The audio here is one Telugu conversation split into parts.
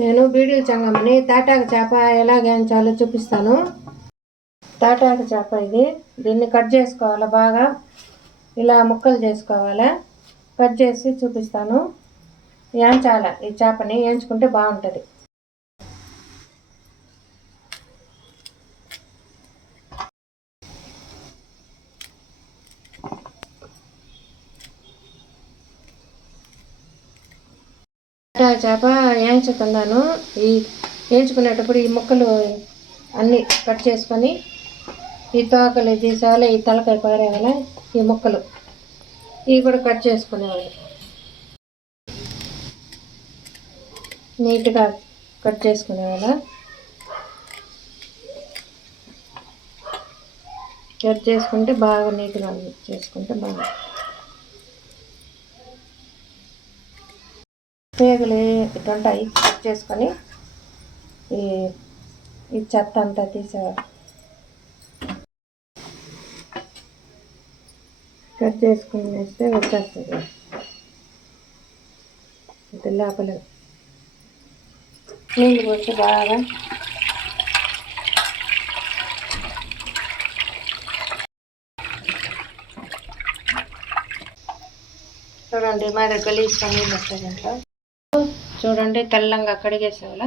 నేను బీడీల చెంగమ్మని తాటాకు చేప ఎలా వేయించాలో చూపిస్తాను. తాటాకు చేప ఇది. దీన్ని కట్ చేసుకోవాలి, బాగా ఇలా ముక్కలు చేసుకోవాలి. కట్ చేసి చూపిస్తాను. వేయించాలి, ఈ చేపని వేయించుకుంటే బాగుంటుంది. చేప వేయించుతున్నాను. ఈ వేయించుకునేటప్పుడు ఈ ముక్కలు అన్నీ కట్ చేసుకొని ఈ తోకలు తీసేవాళ్ళు, ఈ తలకాయ పారేవాళ్ళ, ఈ ముక్కలు ఇవి కూడా కట్ చేసుకునేవాళ్ళు. నీట్గా కట్ చేసుకునేవాళ్ళ. కట్ చేసుకుంటే బాగా నీట్గా చేసుకుంటే బాగా. పేగులు ఇటుంటాయి, కట్ చేసుకొని ఈ చెత్త అంతా తీసేవాళ్ళు. కట్ చేసుకుని వేస్తే వచ్చేస్తుంది. ఇది లోపల నీళ్ళు పోసి బాగా చూడండి, మా దగ్గర గలీజ్గా నీళ్ళు వస్తాయి దాంట్లో. చూడండి, తెల్లంగా కడిగేసేవాళ్ళ,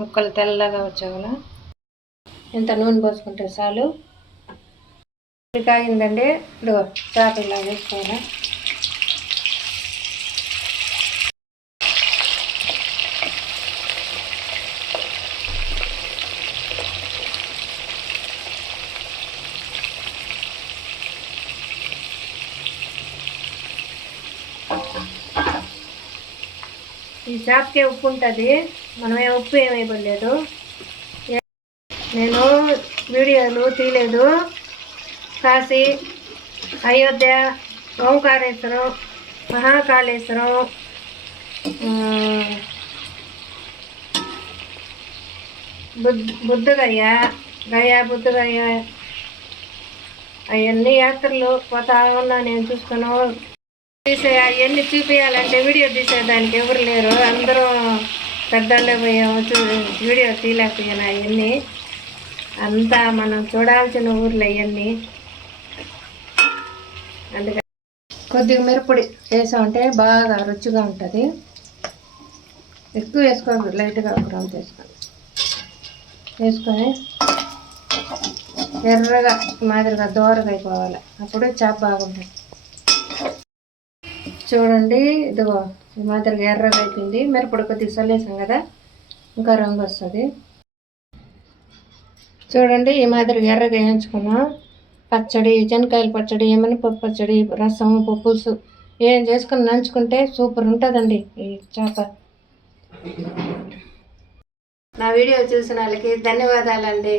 ముక్కలు తెల్లగా వచ్చేవాళ్ళ. ఇంత నూనె పోసుకుంటే చాలు. కాగిందండి, ఇదిగో చేప ఇలా వేసుకోవాలి. ఈ చేపకే ఉప్పు ఉంటుంది, మనమే ఉప్పు ఏమైపోలేదు. నేను వీడియోలు తీయలేదు. కాశీ, అయోధ్య, ఓంకారేశ్వరం, మహాకాళేశ్వరం, బుద్ధగయ్య, బుద్ధగయ్య అవన్నీ యాత్రలు పోతా ఉన్నా. నేను చూసుకున్నాను. అవన్నీ చూపించాలంటే వీడియో తీసేదానికి ఎవరు లేరు, అందరూ పెద్దలే పోయాము. వీడియో తీయలేకపోయాను. అవన్నీ అంతా మనం చూడాల్సిన ఊర్లు అవన్నీ. అందుకని కొద్దిగా మిరప్పొడి వేసామంటే బాగా రుచిగా ఉంటుంది. ఎక్కువ వేసుకోవాలి, లైట్గా ఒక రౌండ్ వేసుకొని ఎర్రగా మాదిరిగా దూరగా అయిపోవాలి. అప్పుడు చేప బాగుంటుంది. చూడండి, ఇదిగో ఈ మాదిరిగా ఎర్రగా అయిపోయింది. మిరప్పొడి కొద్దిగా చల్లేసాం కదా, ఇంకా రంగు వస్తుంది. చూడండి, ఈ మాదిరిగా ఎర్రగా వేయించుకున్నాం. పచ్చడి, శనక్కాయల పచ్చడి, మినపప్పు పచ్చడి, రసం, పులుసు ఏం చేసుకుని నంచుకుంటే సూపర్ ఉంటుందండి ఈ చేప. నా వీడియో చూసిన వాళ్ళకి ధన్యవాదాలండి.